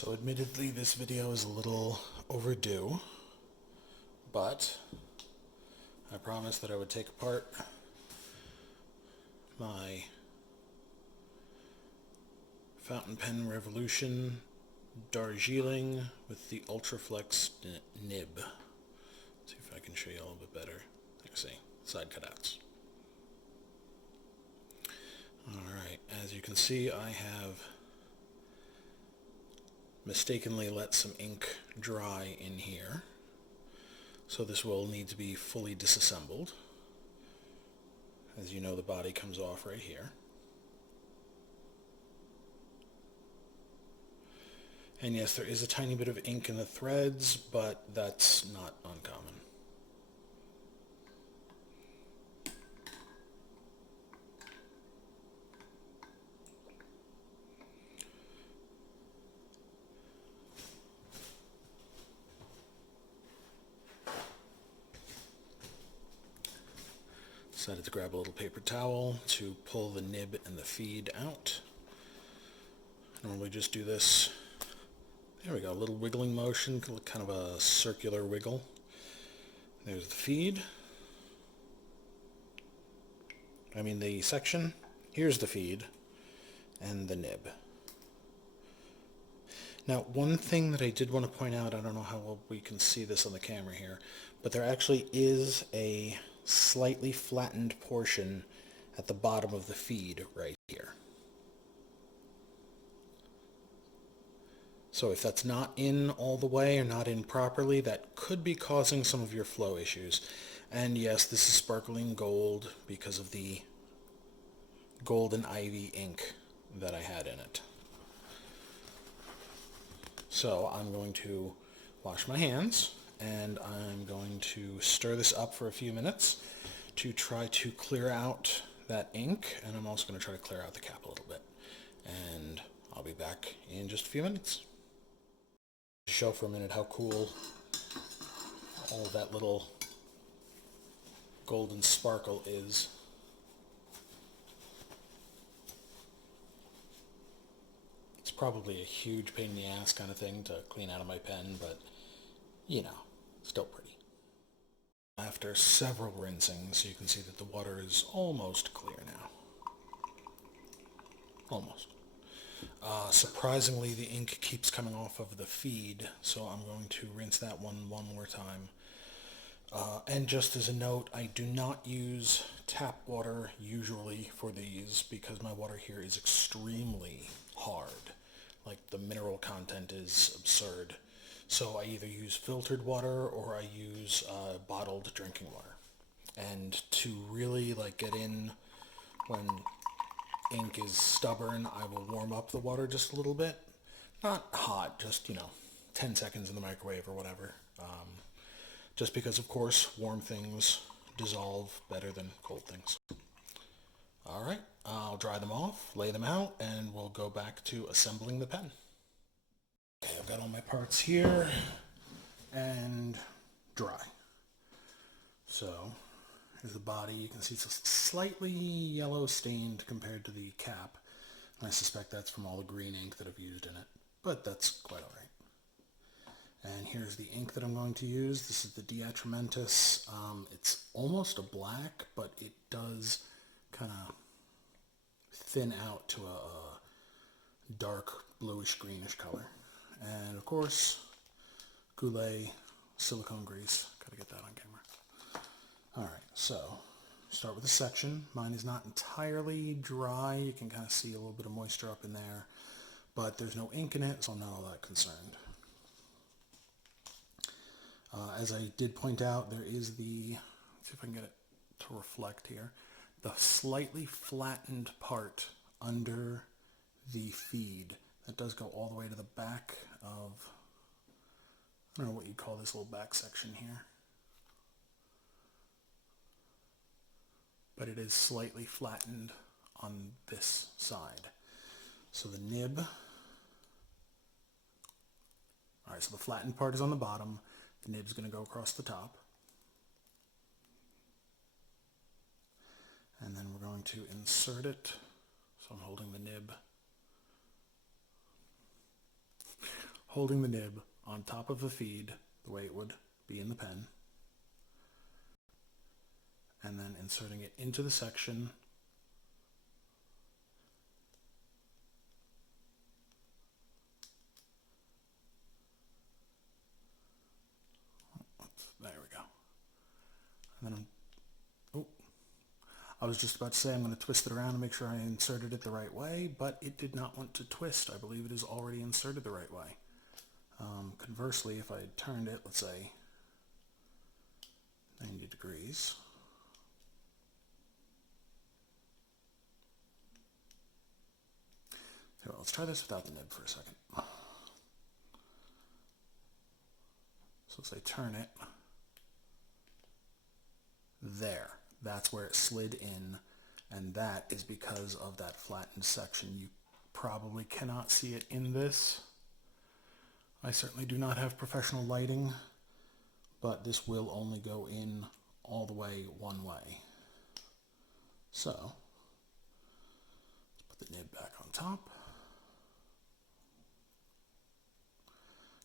So admittedly this video is a little overdue, but I promised that I would take apart my fountain pen Revolution Darjeeling with the Ultraflex nib. Let's see if I can show you a little bit better. You see, side cutouts. Alright, as you can see, I have mistakenly let some ink dry in here. So this will need to be fully disassembled. As you know, the body comes off right here. And yes, there is a tiny bit of ink in the threads, but that's not uncommon. Decided to grab a little paper towel to pull the nib and the feed out. I normally just do this. There we go, a little wiggling motion, kind of a circular wiggle. There's the feed. The section. Here's the feed and the nib. Now, one thing that I did want to point out, I don't know how well we can see this on the camera here, but there actually is a slightly flattened portion at the bottom of the feed right here. So if that's not in all the way or not in properly, that could be causing some of your flow issues. And yes, this is sparkling gold because of the golden ivy ink that I had in it. So I'm going to wash my hands and I'm going to stir this up for a few minutes to try to clear out that ink, and I'm also going to try to clear out the cap a little bit. And I'll be back in just a few minutes. Show for a minute how cool all of that little golden sparkle is. It's probably a huge pain in the ass kind of thing to clean out of my pen, but you know, still pretty. After several rinsings, you can see that the water is almost clear now. Almost. Surprisingly, the ink keeps coming off of the feed, so I'm going to rinse that one more time. And just as a note, I do not use tap water usually for these because my water here is extremely hard. Like, the mineral content is absurd. So I either use filtered water or I use bottled drinking water. And to really get in when ink is stubborn, I will warm up the water just a little bit. Not hot, just 10 seconds in the microwave or whatever. Just because, of course, warm things dissolve better than cold things. Alright, I'll dry them off, lay them out, and we'll go back to assembling the pen. Okay, I've got all my parts here and dry. So here's the body. You can see it's slightly yellow stained compared to the cap. And I suspect that's from all the green ink that I've used in it, but that's quite all right. And here's the ink that I'm going to use. This is the Diatramentis. It's almost a black, but it does kind of thin out to a dark bluish greenish color. And of course, Goulet silicone grease. Gotta get that on camera. Alright, so start with a section. Mine is not entirely dry. You can kind of see a little bit of moisture up in there, but there's no ink in it, so I'm not all that concerned. As I did point out, there is the, let's see if I can get it to reflect here, the slightly flattened part under the feed. That does go all the way to the back of, I don't know what you'd call this little back section here. But it is slightly flattened on this side. So the nib, alright, so the flattened part is on the bottom. The nib's going to go across the top. And then we're going to insert it. So I'm holding the nib holding the nib on top of the feed the way it would be in the pen, and then inserting it into the section. There we go. And then I was just about to say I'm going to twist it around and make sure I inserted it the right way, but it did not want to twist. I believe it is already inserted the right way. Conversely, if I had turned it, let's say 90 degrees, so let's try this without the nib for a second. So as I turn it, there, that's where it slid in, and that is because of that flattened section. You probably cannot see it in this. I certainly do not have professional lighting, but this will only go in all the way one way. So, let's put the nib back on top.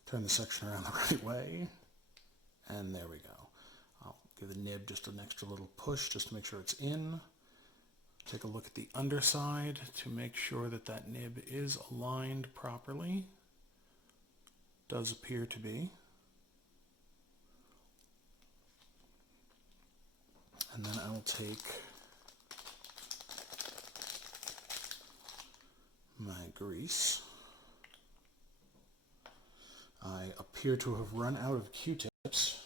Turn the section around the right way, and there we go. I'll give the nib just an extra little push just to make sure it's in. Take a look at the underside to make sure that that nib is aligned properly. Does appear to be. And then I will take my grease. I appear to have run out of Q-tips.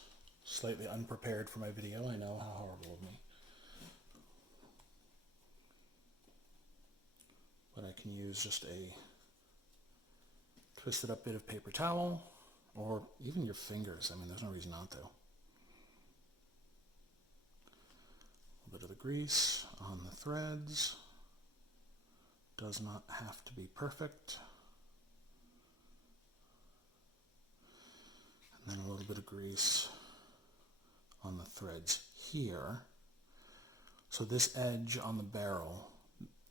Slightly unprepared for my video. I know, how horrible of me. But I can use just a twisted up bit of paper towel, or even your fingers. I mean, there's no reason not to. A little bit of the grease on the threads. Does not have to be perfect. And then a little bit of grease on the threads here. So this edge on the barrel,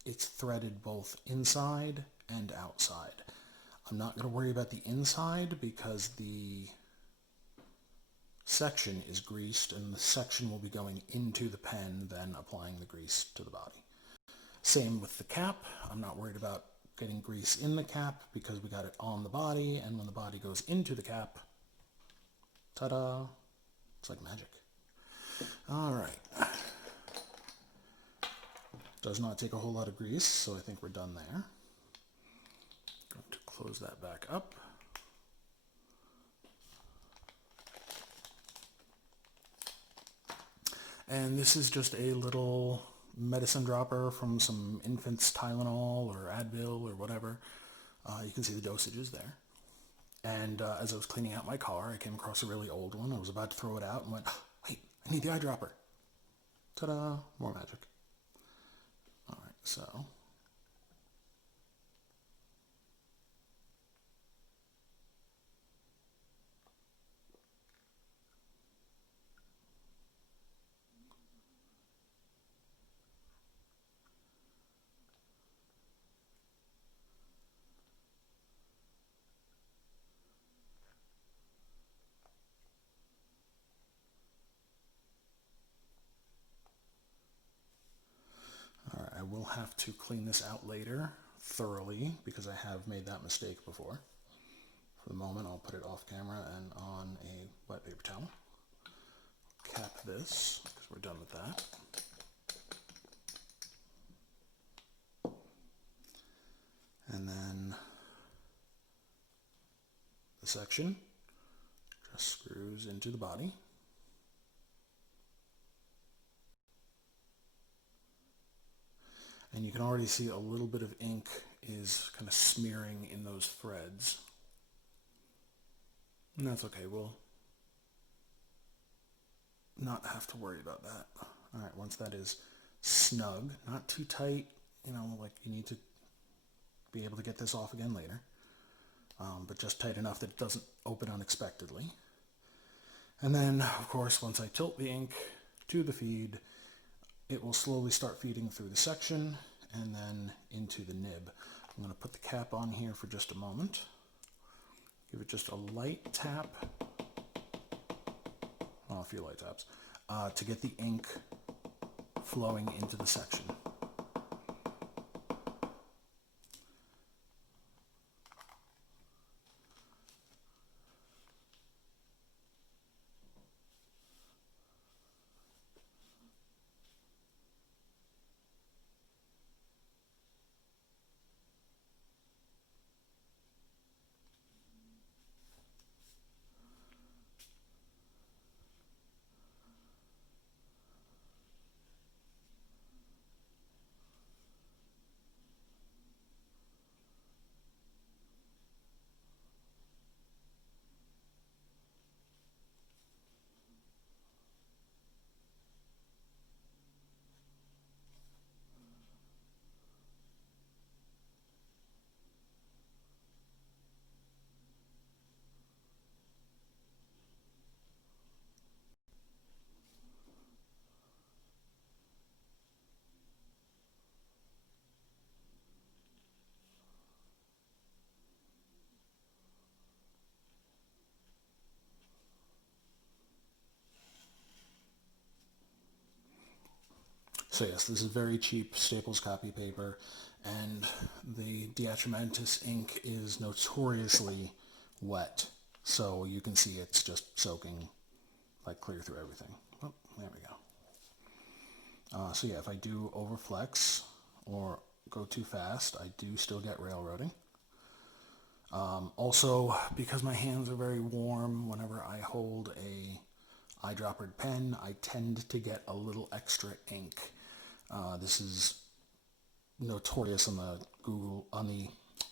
it's threaded both inside and outside. I'm not going to worry about the inside because the section is greased and the section will be going into the pen, then applying the grease to the body. Same with the cap. I'm not worried about getting grease in the cap because we got it on the body, and when the body goes into the cap, ta-da, it's like magic. All right. Does not take a whole lot of grease, so I think we're done there. Going to close that back up. And this is just a little medicine dropper from some infant's Tylenol or Advil or whatever. You can see the dosages there. And as I was cleaning out my car, I came across a really old one. I was about to throw it out and went, oh, wait, I need the eyedropper. Ta-da, more magic. All right, so I will have to clean this out later thoroughly because I have made that mistake before. For the moment, I'll put it off camera and on a wet paper towel. Cap this because we're done with that. And then the section just screws into the body. And you can already see a little bit of ink is kind of smearing in those threads. And that's okay, we'll not have to worry about that. All right, once that is snug, not too tight, you know, like you need to be able to get this off again later, but just tight enough that it doesn't open unexpectedly. And then, of course, once I tilt the ink to the feed, it will slowly start feeding through the section and then into the nib. I'm going to put the cap on here for just a moment. Give it just a light tap, well, a few light taps, to get the ink flowing into the section. So yes, this is very cheap Staples copy paper, and the Diatramentis ink is notoriously wet, so you can see it's just soaking like clear through everything. Oh, there we go. So yeah, if I do overflex or go too fast, I do still get railroading. Also, because my hands are very warm, whenever I hold a eyedroppered pen, I tend to get a little extra ink. This is notorious on the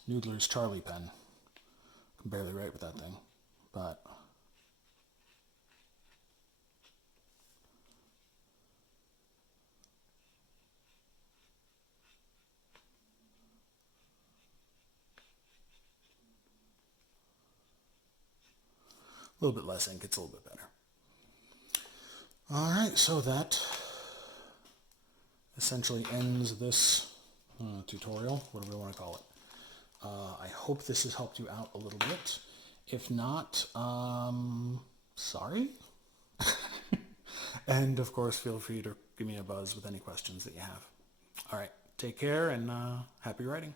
Noodler's Charlie pen. I can barely write with that thing, but a little bit less ink, it's a little bit better. All right, so that essentially ends this tutorial, whatever you want to call it. I hope this has helped you out a little bit. If not, sorry. And of course, feel free to give me a buzz with any questions that you have. All right, take care and happy writing.